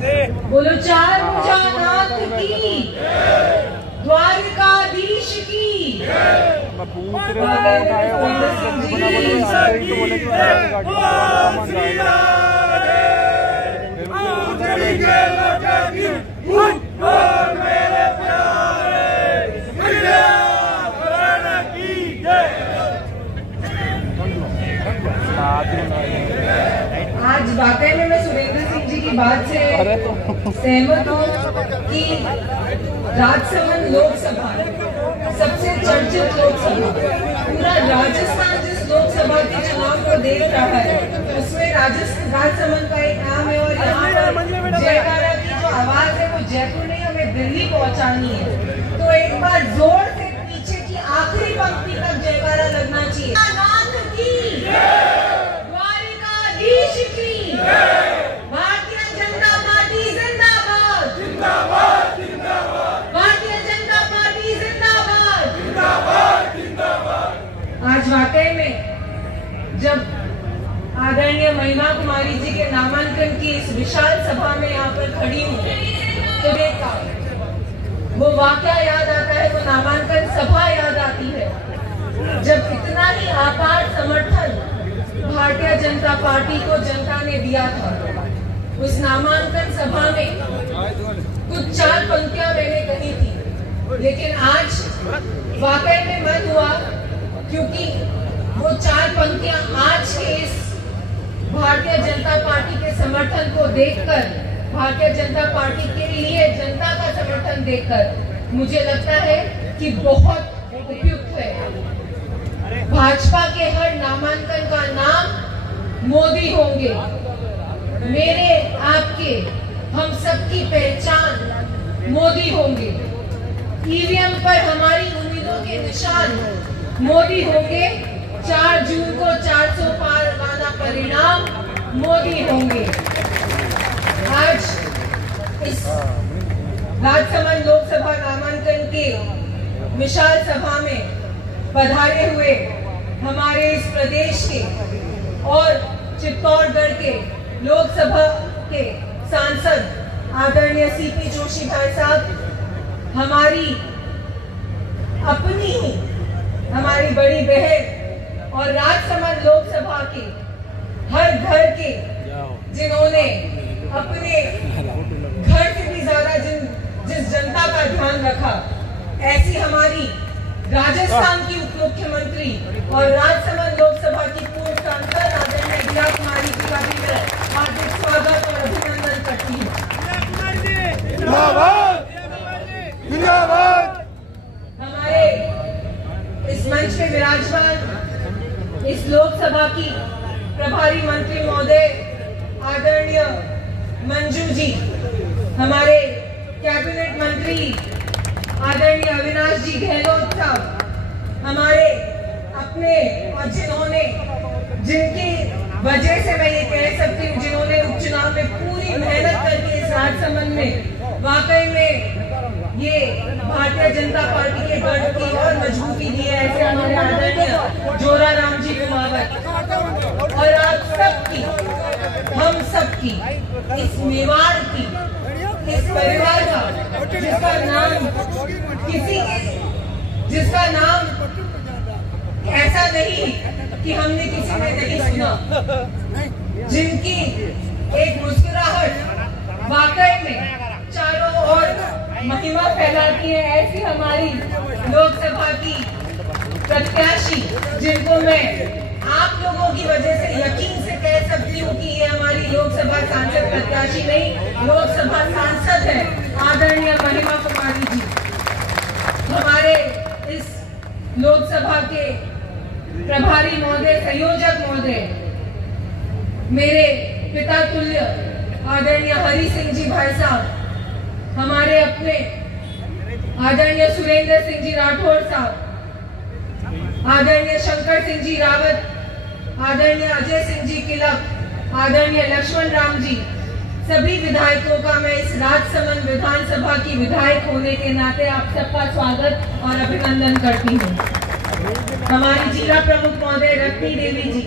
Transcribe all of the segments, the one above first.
बोलो चार भुजानाथ की, द्वारकाधीश की। आज वाकई में मैं सुरेंद्र सिंह जी की बात से सहमत हूँ कि राजसमंद लोकसभा सबसे चर्चित लोकसभा, पूरा राजस्थान जिस लोकसभा के चुनाव को देख रहा है उसमें राजसमंद का एक नाम है। और यहाँ पर जयकारा की जो आवाज है वो जयपुर नहीं, हमें दिल्ली पहुँचानी है। तो एक बार जोर से पीछे की आखिरी पंक्ति तक जयकारा लगना चाहिए। द्वारकाधीश की, भारतीय जनता पार्टी जिंदाबाद, जिंदाबाद, जिंदाबाद, भारतीय जनता पार्टी जिंदाबाद, जिंदाबाद, जिंदाबाद। आज वाकई में जब आदरणीय महिमा कुमारी जी के नामांकन की इस विशाल सभा में यहाँ पर खड़ी हूँ तो देखा वो वाकया याद आता है, वो नामांकन सभा याद आती है जब इतना ही आपार समर्थन भारतीय जनता पार्टी को जनता ने दिया था। उस नामांकन सभा में कुछ चार पंक्तियां मैंने कही थी, लेकिन आज वाकई में मन हुआ क्योंकि वो चार पंक्तियां आज के इस भारतीय जनता पार्टी के समर्थन को देखकर, भारतीय जनता पार्टी के लिए जनता का समर्थन देखकर मुझे लगता है कि बहुत उपयुक्त है। भाजपा के हर नामांकन का नाम मोदी होंगे। मेरे आपके हम सबकी पहचान मोदी होंगे। ईवीएम पर हमारी उम्मीदों के निशान मोदी होंगे। 4 जून को 400 पार वाला परिणाम मोदी होंगे। आज इस राजसमंद लोकसभा नामांकन के विशाल सभा में पधारे हुए हमारे इस प्रदेश के और चित्तौड़गढ़ के लोकसभा के सांसद आदरणीय सीपी जोशी भाई साहब, हमारी अपनी ही हमारी बड़ी बहन और राजसमंद लोकसभा के हर घर के जिन्होंने अपने घर से भी ज्यादा जिस जनता का ध्यान रखा, ऐसी हमारी राजस्थान की उप मुख्यमंत्री और राजसमंद लोकसभा की पूर्व सांसद आदरणीय महिमा कुमारी जी का भी मैं हार्दिक स्वागत और अभिनंदन करती हूँ। हमारे इस मंच पे विराजमान इस लोकसभा की प्रभारी मंत्री महोदय आदरणीय मंजू जी, हमारे कैबिनेट मंत्री आदरणीय अविनाश जी गहलोत साहब, हमारे अपने और जिनकी वजह से मैं ये कह सकती हूँ, जिन्होंने उपचुनाव में पूरी मेहनत करके इस राजसमंद में वाकई में ये भारतीय जनता पार्टी के गढ़ की और मजबूती दी है, ऐसे हमारे आदरणीय जोराराम जी कुमावत और आप सबकी, हम सबकी, इस मेवाड़ की, इस परिवार का जिसका नाम ऐसा नहीं कि हमने किसी ने नहीं सुना, जिनकी एक मुस्कुराहट वाकई में चारों ओर महिमा फैलाती है, ऐसी हमारी लोकसभा की प्रत्याशी, जिनको मैं आप लोगों की वजह से यकीन से कह सकती हूँ कि ये हमारी लोकसभा सांसद प्रत्याशी नहीं, लोकसभा सांसद है, आदरणीय महिमा कुमारी जी। हमारे इस लोकसभा के प्रभारी महोदय, संयोजक महोदय, मेरे पिता तुल्य आदरणीय हरि सिंह जी भाई साहब, हमारे अपने आदरणीय सुरेंद्र सिंह जी राठौर साहब, आदरणीय शंकर सिंह जी रावत, आदरणीय अजय सिंह जी किलक, आदरणीय लक्ष्मण राम जी, सभी विधायकों का मैं इस राजसमंद विधानसभा की विधायक होने के नाते आप सबका स्वागत और अभिनंदन करती हूँ। हमारी जिला प्रमुख महोदय रत्नी देवी जी,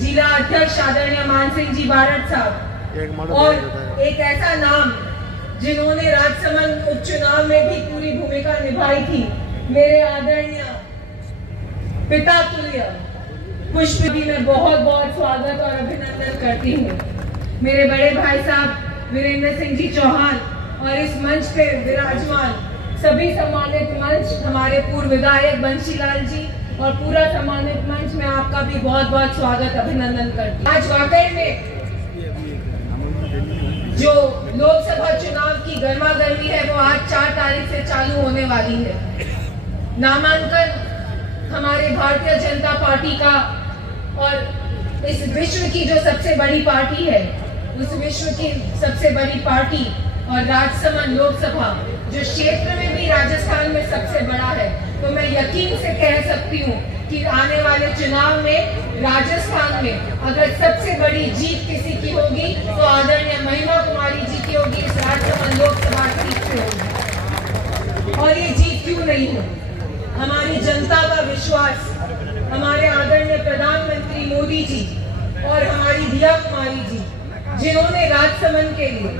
जिला अध्यक्ष आदरणीय मान सिंह जी बारट साहब, और एक ऐसा नाम जिन्होंने राजसमंद उपचुनाव में भी पूरी भूमिका निभाई थी, मेरे आदरणीय पिता तुल्य पुष्प भी मैं बहुत बहुत स्वागत और अभिनंदन करती हूँ। मेरे बड़े भाई साहब वीरेंद्र सिंह जी चौहान और इस मंच पे विराजमान सभी सम्मानित मंच, हमारे पूर्व विधायक बंशीलाल जी और पूरा सम्मानित मंच में आपका भी बहुत बहुत स्वागत अभिनंदन करती हूँ। आज वाकई में जो लोकसभा चुनाव की गर्मा गर्मी है वो आज 4 तारीख से चालू होने वाली है। नामांकन हमारे भारतीय जनता पार्टी का और इस विश्व की जो सबसे बड़ी पार्टी है, उस विश्व की सबसे बड़ी पार्टी और राजसमंद लोकसभा जो क्षेत्र में भी राजस्थान में सबसे बड़ा है, तो मैं यकीन से कह सकती हूँ कि आने वाले चुनाव में राजस्थान में अगर सबसे बड़ी जीत किसी की होगी तो आदरणीय महिमा कुमारी जी की होगी, इस राजसमंद लोकसभा सीट से होगी। और ये जीत क्यों नहीं होगी? हमारी जनता का विश्वास हमारे आदरणीय प्रधानमंत्री मोदी जी और हमारी दिया कुमारी जी, जिन्होंने राजसमंद के लिए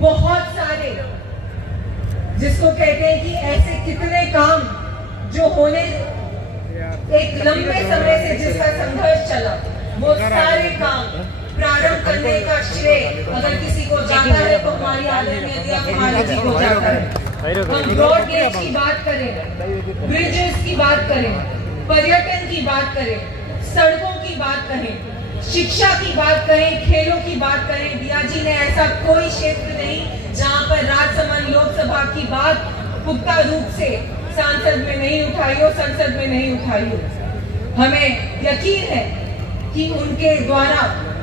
बहुत सारे, जिसको कहते हैं कि ऐसे कितने काम जो होने एक लंबे समय से जिसका संघर्ष चला, वो सारे काम प्रारंभ करने का श्रेय अगर किसी को जाता है तो हमारी आदरणीय दिया कुमारी जी को जाता है। हम ब्रॉड गेज की बात करें, ब्रिजेस की बात करें, पर्यटन की बात करें, सड़कों की बात करें, शिक्षा की बात करें, खेलों की बात करें, दिया जी ने ऐसा कोई क्षेत्र नहीं जहां पर राजसमंद लोकसभा की बात पुख्ता रूप से सांसद में नहीं उठाई हो, संसद में नहीं उठाई हो। हमें यकीन है कि उनके द्वारा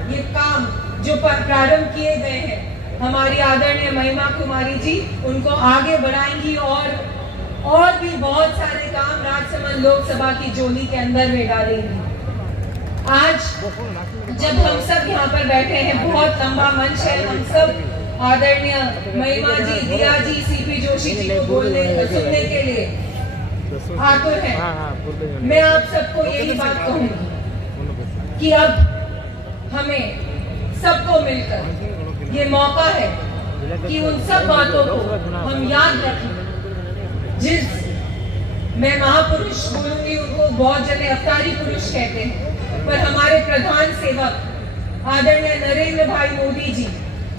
ये काम जो प्रारंभ किए गए हैं, हमारी आदरणीय महिमा कुमारी जी उनको आगे बढ़ाएंगी और भी बहुत सारे काम राजसमंद लोकसभा की झोली के अंदर में डालेंगी। आज जब हम सब यहाँ पर बैठे हैं, बहुत लंबा मंच है, हम सब आदरणीय महिमा जी, दिया जी, सीपी जोशी जी को सुनने के लिए आतुर हैं। मैं आप सबको यही बात कहूंगी कि अब हमें सबको मिलकर ये मौका है कि उन सब बातों को हम याद रखें। जिस मैं महापुरुष बोलूंगी, उनको बहुत जने अवतारी पुरुष कहते हैं, पर हमारे प्रधान सेवक आदरणीय नरेंद्र भाई मोदी जी,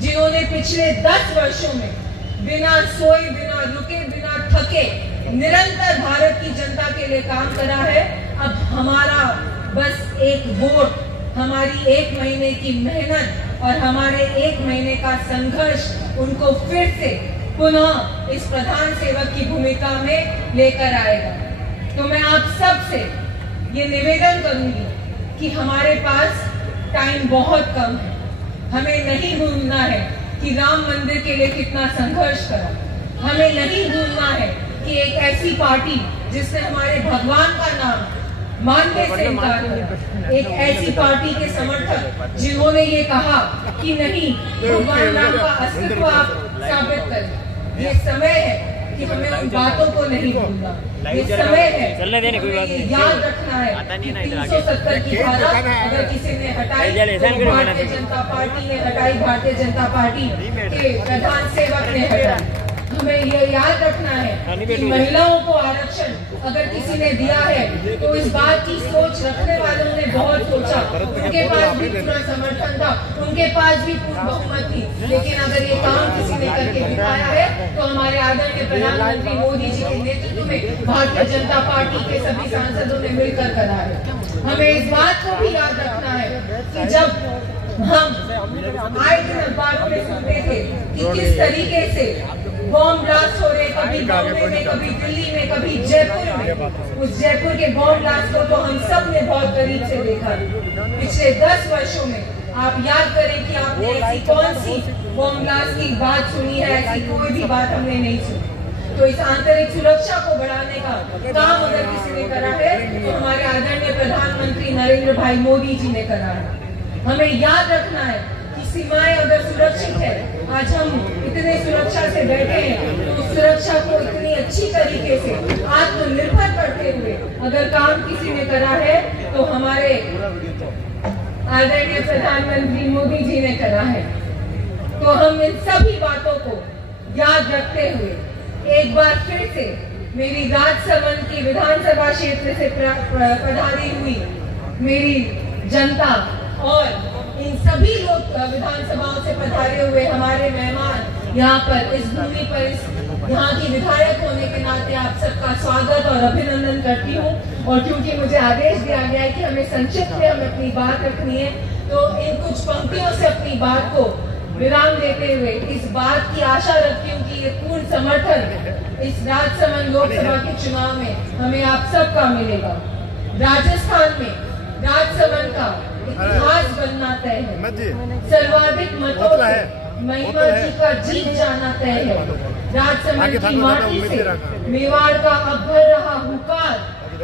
जिन्होंने पिछले 10 वर्षों में बिना सोए, बिना रुके, बिना थके निरंतर भारत की जनता के लिए काम करा है। अब हमारा बस एक वोट, हमारी 1 महीने की मेहनत और हमारे 1 महीने का संघर्ष उनको फिर से पुनः इस प्रधान सेवक की भूमिका में लेकर आएगा। तो मैं आप सब से ये निवेदन करूंगी कि हमारे पास टाइम बहुत कम है। हमें नहीं भूलना है कि राम मंदिर के लिए कितना संघर्ष करा। हमें नहीं भूलना है कि एक ऐसी पार्टी जिसने हमारे भगवान का नाम मानने से इनकार किया, एक ऐसी पार्टी के समर्थक जिन्होंने ये कहा कि नहीं, भगवान राम का अस्तित्व आप साबित करें। ये समय है कि हमें उन बातों को नहीं भूलना। ये समय है हमें याद रखना है कि 370 की धारा अगर किसी ने हटाई तो भारतीय जनता पार्टी ने हटाई, भारतीय जनता पार्टी के प्रधान सेवक ने हटाई। हमें ये याद रखना है कि महिलाओं को आरक्षण अगर किसी ने दिया है तो इस बात की सोच रखने वालों ने बहुत सोचा, उनके पास भी पूरा समर्थन था, उनके पास भी पूर्ण बहुमत थी, लेकिन अगर ये काम किसी ने करके दिखाया है तो हमारे आदरणीय प्रधानमंत्री मोदी जी के नेतृत्व में भारतीय जनता पार्टी के सभी सांसदों ने मिलकर करा है। हमें इस बात को भी याद रखना है कि जब हम आए दिन अखबारों में सुनते थे कि किस तरीके से बॉम्ब ब्लास्ट हो रहे, कभी बॉम्बे में, कभी दिल्ली में, कभी जयपुर में, उस जयपुर के बॉम्ब ब्लास्ट को तो हम सब ने बहुत करीब से देखा। पिछले 10 वर्षों में आप याद करें कि आपने ऐसी कौन सी बॉम्ब ब्लास्ट की बात सुनी है? ऐसी कोई भी बात हमने नहीं सुनी। तो इस आंतरिक सुरक्षा को बढ़ाने का काम अगर किसी ने करा है तो हमारे आदरणीय प्रधानमंत्री नरेंद्र भाई मोदी जी ने करा है। हमें याद रखना है कि सीमाएं अगर सुरक्षित है, आज हम इतने सुरक्षा से बैठे हैं, तो उस सुरक्षा को इतनी अच्छी तरीके से आत्मनिर्भर करते हुए अगर काम किसी ने करा है तो हमारे आदरणीय प्रधानमंत्री मोदी जी ने करा है। तो हम इन सभी बातों को याद रखते हुए एक बार फिर से मेरी राजसमंद की विधानसभा क्षेत्र से पधारी हुई मेरी जनता और इन सभी लोग विधानसभाओं से पधारे हुए हमारे मेहमान यहाँ पर इस भूमि पर यहाँ की विधायक होने के नाते आप सबका स्वागत और अभिनंदन करती हूँ। और क्योंकि मुझे आदेश दिया गया है कि हमें संक्षिप्त में हमें अपनी बात रखनी है, तो इन कुछ पंक्तियों से अपनी बात को विराम देते हुए इस बात की आशा रखती हूँ कि ये पूर्ण समर्थन इस राजसमंद लोकसभा के चुनाव में हमें आप सबका मिलेगा। राजस्थान में राजसमंद का इतिहास बनना तय है। सर्वाधिक मतों से महिमा जी का जीत जाना तय है। राजसमंद की माटी से मेवाड़ का अब्बर रहा हुकार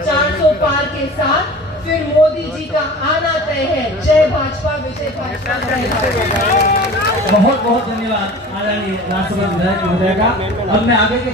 400 पार के साथ फिर मोदी जी का आना तय है। जय भाजपा, विजय भाजपा। बहुत बहुत धन्यवाद आदरणीय राष्ट्रपति महोदय का। अब मैं आगे के